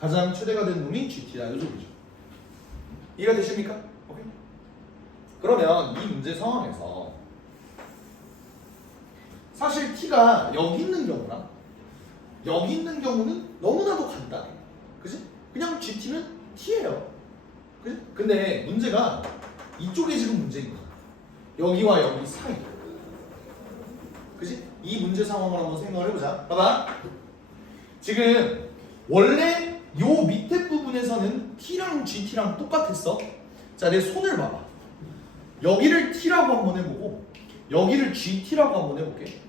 가장 최대가 된 놈이 GT다. 요 소리죠. 이해가 되십니까? 오케이. 그러면 이 문제 상황에서 사실 T가 여기 있는 경우랑 여기 있는 경우는 너무나도 간단해. 그지? 그냥 GT는 T예요. 그지? 근데 문제가 이쪽에 지금 문제인 거야. 여기와 여기 사이. 그지? 이 문제 상황을 한번 생각을 해보자. 봐봐. 지금 원래 요 밑에 부분에서는 T랑 GT랑 똑같았어. 자, 내 손을 봐봐. 여기를 T라고 한번 해보고 여기를 GT라고 한번 해볼게.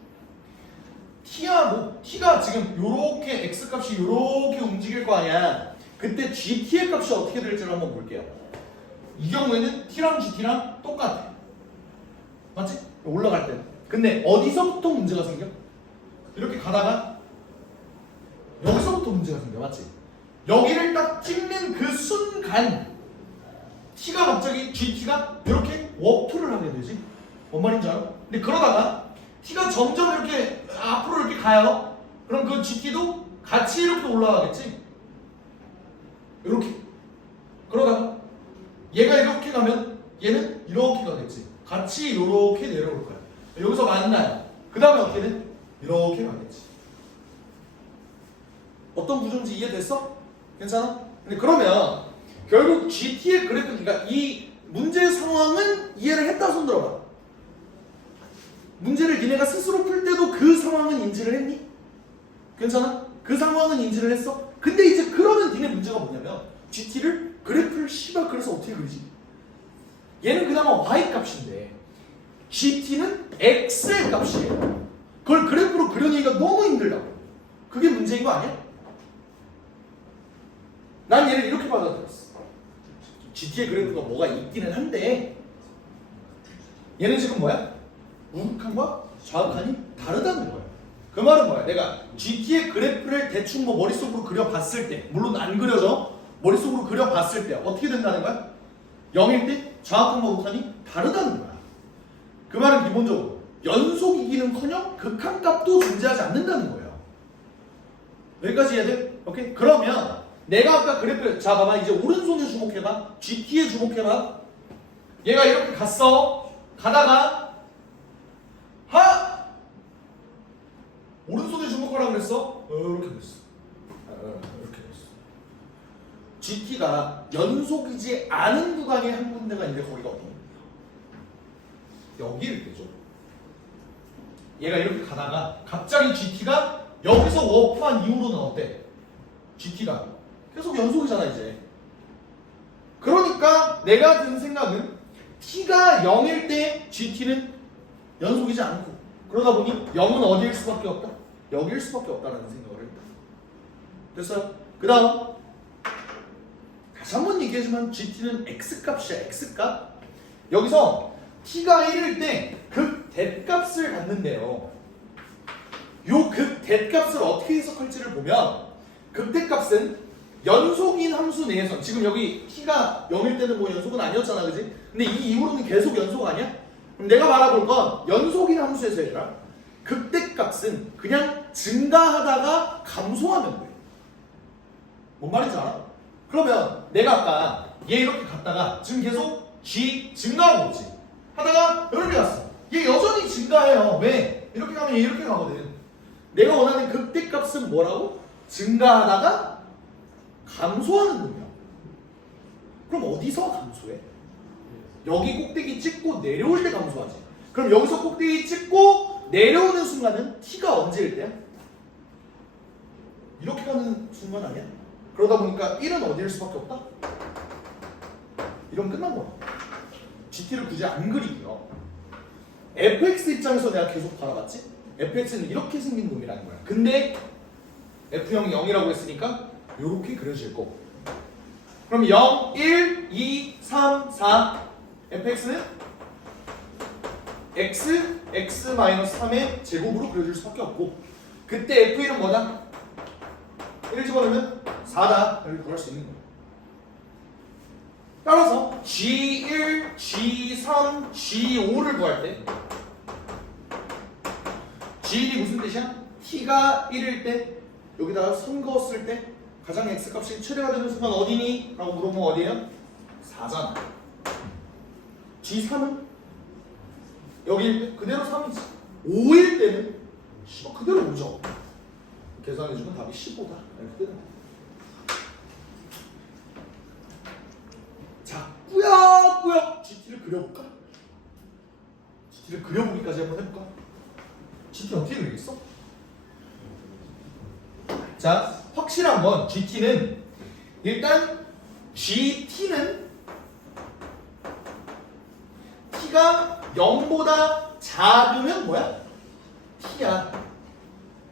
T가 지금 요렇게 X값이 요렇게 움직일 거 아니야. 그때 GT의 값이 어떻게 될지를 한번 볼게요. 이 경우에는 T랑 GT랑 똑같아. 맞지? 올라갈 때는. 근데 어디서부터 문제가 생겨? 이렇게 가다가 여기서부터 문제가 생겨. 맞지? 여기를 딱 찍는 그 순간 T가 갑자기 GT가 이렇게 워프를 하게 되지. 뭔 말인지 알아? 근데 그러다가 T가 점점 이렇게 앞으로 이렇게 가요. 그럼 그 GT도 같이 이렇게 올라가겠지. 이렇게. 그러다가 얘가 이렇게 가면 얘는 이렇게 가겠지. 같이 이렇게 내려올 거야. 여기서 만나요. 그 다음에 어떻게 돼? 이렇게 가겠지. 어떤 구조인지 이해됐어? 괜찮아? 근데 그러면 결국 GT의 그래프, 그러니까 이 문제 상황은 이해를 했다 손 들어봐. 문제를 니네가 스스로 풀 때도 그 상황은 인지를 했니? 괜찮아? 그 상황은 인지를 했어? 근데 이제 그러면 니네 문제가 뭐냐면 GT를 그래프를 씨발 그래서 어떻게 그리지? 얘는 그나마 Y 값인데 GT는 X의 값이에요. 그걸 그래프로 그려내기가 너무 힘들다고. 그게 문제인 거 아니야? 난 얘를 이렇게 받아들였어. GT의 그래프가 뭐가 있기는 한데 얘는 지금 뭐야? 우극한과 좌극한이 다르다는 거야. 그 말은 뭐야? 내가 GT의 그래프를 대충 뭐 머릿속으로 그려봤을 때, 물론 안 그려져, 머릿속으로 그려봤을 때 어떻게 된다는 거야? 0일 때 좌극한과 우극한이 다르다는 거야. 그 말은 기본적으로 연속이기는커녕 극한값도 존재하지 않는다는 거예요. 여기까지 이해돼? 오케이? 그러면 내가 아까 그래프, 자 봐봐, 이제 오른손에 주목해봐. GT에 주목해봐. 얘가 이렇게 갔어. 가다가 오른손에 주목하라고 그랬어. 이렇게 됐어. 이렇게 됐어. GT가 연속이지 않은 구간이 한 군데가 있는데 거기가 어디? 여기일 때죠. 얘가 이렇게 가다가 갑자기 GT가 여기서 워프한 이후로는 어때? GT가 계속 연속이잖아 이제. 그러니까 내가 든 생각은 T가 0일 때 GT는 연속이지 않고 그러다 보니 0은 어디일 수밖에 없다? 여기일 수밖에 없다라는 생각을 했다. 됐어요? 그 다음 다시 한번 얘기하지만 GT는 X값이야. X값. 여기서 T가 1일 때 극대값을 갖는데요. 요 극대값을 어떻게 해석할지를 보면 극대값은 연속인 함수 내에서 지금 여기 T가 0일 때는 뭐 연속은 아니었잖아. 그지? 근데 이 이후로는 계속 연속 아니야? 그럼 내가 말해볼 건 연속인 함수에서 얘들아 극대값은 그냥 증가하다가 감소하면 돼. 뭔 말인지 알아? 그러면 내가 아까 얘 이렇게 갔다가 지금 계속 G 증가하고 있지 하다가 이렇게 갔어. 얘 여전히 증가해요. 왜? 이렇게 가면 얘 이렇게 가거든. 내가 원하는 극대값은 뭐라고? 증가하다가 감소하는 놈이야. 그럼 어디서 감소해? 여기 꼭대기 찍고 내려올 때 감소하지. 그럼 여기서 꼭대기 찍고 내려오는 순간은 T가 언제일 때야? 이렇게 가는 순간 아니야? 그러다 보니까 1은 어디일 수밖에 없다? 이러면 끝난 거야. GT를 굳이 안 그리고요. fx 입장에서 내가 계속 바라봤지? fx는 이렇게 생긴 놈이라는 거야. 근데 f형이 0이라고 했으니까 이렇게 그려질 거고. 그럼 0, 1, 2, 3, 4 fx는 x, x-3의 제곱으로 그려질 수밖에 없고 그때 f1은 뭐다? 1 집어넣으면 4다. 이렇게 구할 수 있는 거예요. 따라서 G1, G3, G5를 구할 때 G1이 무슨 뜻이야? T가 1일 때 여기다가 선 그었을 때 가장 X값이 최대가 되는 순간 어디니? 라고 물어보면 어디예요? 4잖아. G3은 여기일 때 그대로 3이지. 5일 때는 그대로 5죠. 계산해주면 답이 15다. 이렇게 되는 거야. 자, 꾸역꾸역 GT를 그려볼까? GT를 그려보기까지 한번 해볼까? GT 어떻게 그리겠어? 자, 확실한 건 GT는 일단 GT는 T가 0보다 작으면 뭐야? T야.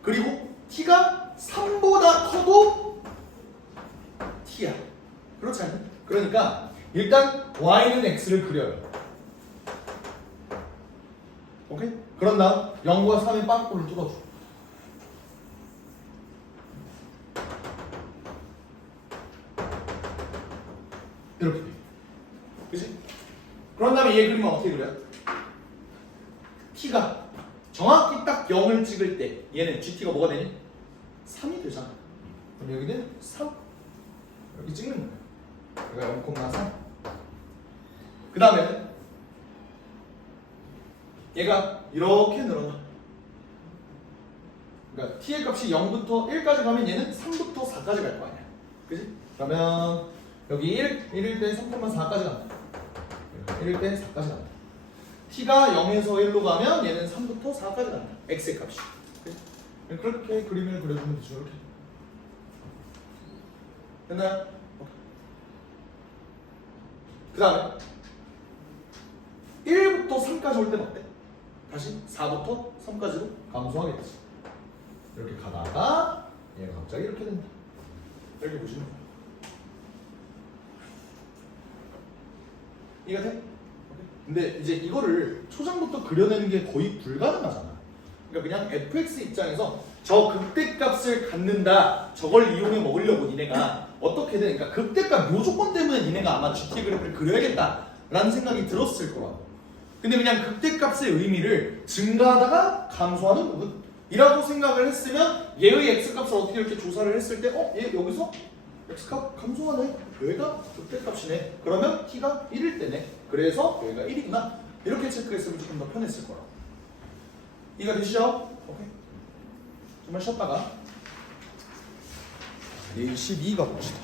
그리고 T가 3보다 커도 T야. 그렇지 않니? 그러니까 일단 Y는 X를 그려요. 오케이? 그런 다음 0과 3의 빵꾸를 뚫어줘. 이렇게 돼. 그치? 그런 다음에 얘 그리면 어떻게 그려요? T가 정확히 딱 0을 찍을 때 얘는 GT가 뭐가 되니? 3이 되잖아. 그럼 여기는 3 여기 찍는 거야. 여기가 0,3. 그 다음에는 얘가 이렇게 늘어나. 그러니까 T의 값이 0부터 1까지 가면 얘는 3부터 4까지 갈 거 아니야. 그치? 그러면 여기 1일 때 3,4까지 간다. 1일 때 4까지 간다. T가 0에서 1로 가면 얘는 3부터 4까지 간다. X의 값이. 그치? 그렇게 그림을 그려주면 되죠. 이렇게. 됐나요? 그 다음에 1부터 3까지 올 때는 어때? 다시 4부터 3까지로 감소하겠지. 이렇게 가다가 얘가 갑자기 이렇게 된다. 이렇게 보시면 돼요. 이해가 돼? 근데 이제 이거를 초장부터 그려내는 게 거의 불가능하잖아. 그러니까 그냥 fx 입장에서 저 극대값을 갖는다. 저걸 이용해 먹으려고 니네가 어떻게든 그러니까 극대값 요조건 때문에 니네가 아마 GT 그래프를 그려야겠다라는 생각이 들었을 거라고. 근데 그냥 극대값의 의미를 증가하다가 감소하는 부분이라고 생각을 했으면 얘의 x값을 어떻게 이렇게 조사를 했을 때 얘 여기서 x값 감소하네. 여기가 극대값이네. 그러면 t가 1일 때네. 그래서 여기가 1이구나. 이렇게 체크했으면 조금 더 편했을 거라고. 이해가 되시죠? 오케이. 좀만 쉬었다가 내일 12가 봅시다.